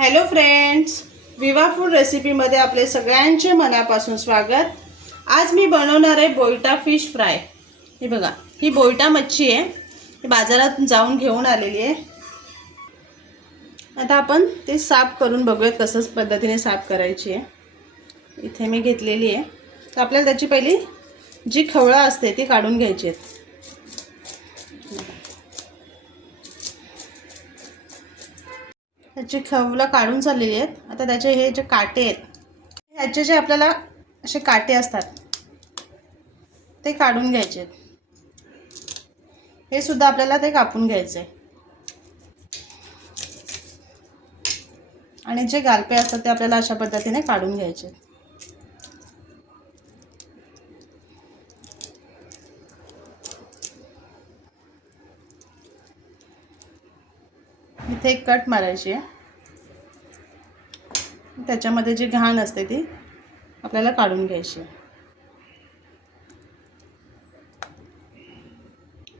Hello friends Viva food रेसिपीमध्ये आपले सगळ्यांचे मनापासून स्वागत. आज मी बनवणार आहे बोयटा फिश फ्राय हे बघा ही बोयटा मच्छी आहे. ही बाजारात जाऊन घेऊन आलेली आहे. आता आपण ते साफ करून बघूयात कसं पद्धतीने साफ करायची आहे. इथे मी घेतलेली आहे. तर आपल्याला त्याची पहिली जी खवळं असते ती काढून घ्यायची आहेत त्याची खवला काढून चाललेली आहेत. आता त्याचे हे जे काटे आहेत ह्याचे जे आपल्याला असे काटे असतात ते काढून घ्यायचे आहेत. हे सुद्धा आपल्याला ते कापून घ्यायचे आहे आणि जे गालपे असतात ते आपल्याला अशा पद्धतीने काढून घ्यायचे आहेत. इथे एक कट मारायची आहे. त्याच्यामध्ये जी घाण असते ती आपल्याला काढून घ्यायची आहे.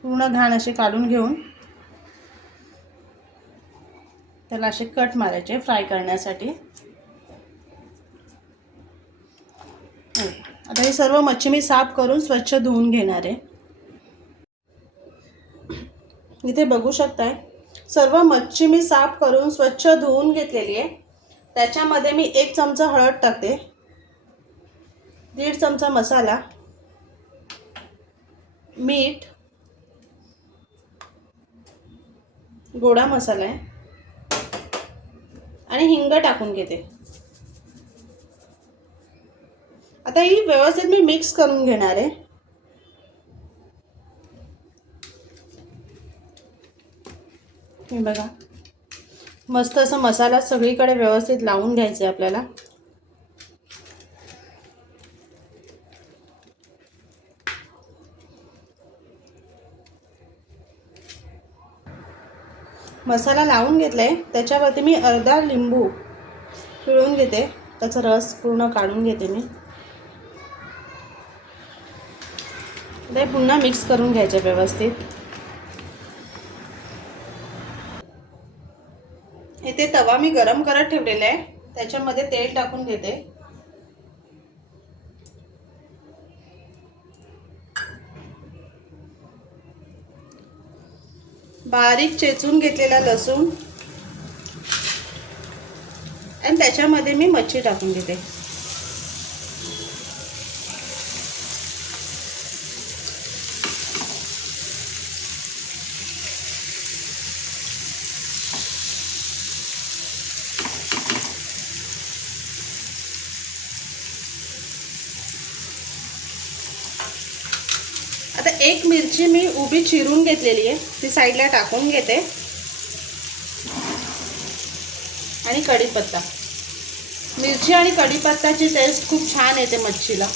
पूर्ण घाण अशी काढून घेऊन त्याला असे कट मारायचे फ्राय करण्यासाठी. आता ही सर्व मच्छी मी साफ करून स्वच्छ धुवून घेणार आहे. इथे बघू शकताय सर्व मच्छी मी साफ करून स्वच्छ धुवून घेतलेली आहे. त्याच्यामध्ये मी एक चमचा हळद टाकते. दीड चमचा मसाला. मीठ. गोडा मसाला आहे. आणि हिंग टाकून घेते. आता ही व्यवस्थित मी मिक्स करून घेणार आहे. हे बघा. मस्त असं मसाला सगळीकडे व्यवस्थित लावून घ्यायचा आहे आपल्याला. मसाला लावून घेतला आहे त्याच्यावरती मी अर्धा लिंबू पिळून घेते. त्याचा रस पूर्ण काढून घेते मी. ते पुन्हा मिक्स करून घ्यायचं व्यवस्थित. इथे तवा मी गरम करत ठेवलेला आहे. त्याच्यामध्ये तेल टाकून घेते. बारीक चेचून घेतलेला लसूण. आणि त्याच्यामध्ये मी मच्छी टाकून घेते आता एक मिरची मी उभी चिरून घेतलेली आहे. ती साईडला टाकून घेते. आणि कढीपत्ता. मिरची आणि कढीपत्ताची टेस्ट खूप छान येते मच्छीला.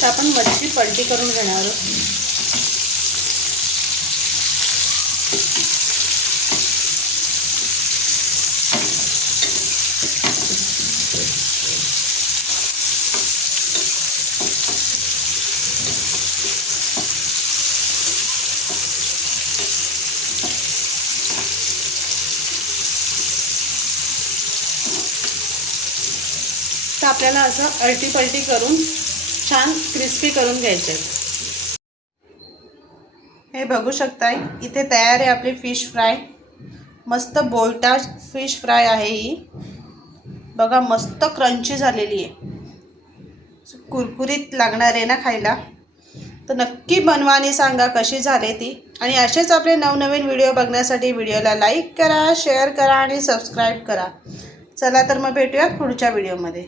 तर आपण मच्छी पलटी करून घेणार आहोत. तर आपल्याला असं अलटीपलटी करून छान क्रिस्पी करून घ्यायचे हे बघू शकताय इथे तयार आहे आपली फिश फ्राय मस्त बोलटा फिश फ्राय आहे ही. बघा मस्त क्रंची झालेली आहे. कुरकुरीत लागणार आहे ना खायला. तर नक्की बनवानी सांगा कशी झाली ती. आणि असेच आपले नवनवीन व्हिडिओ बघण्यासाठी व्हिडिओला लाईक करा शेअर करा आणि सबस्क्राईब करा. चला तर मग भेटूया पुढच्या व्हिडिओमध्ये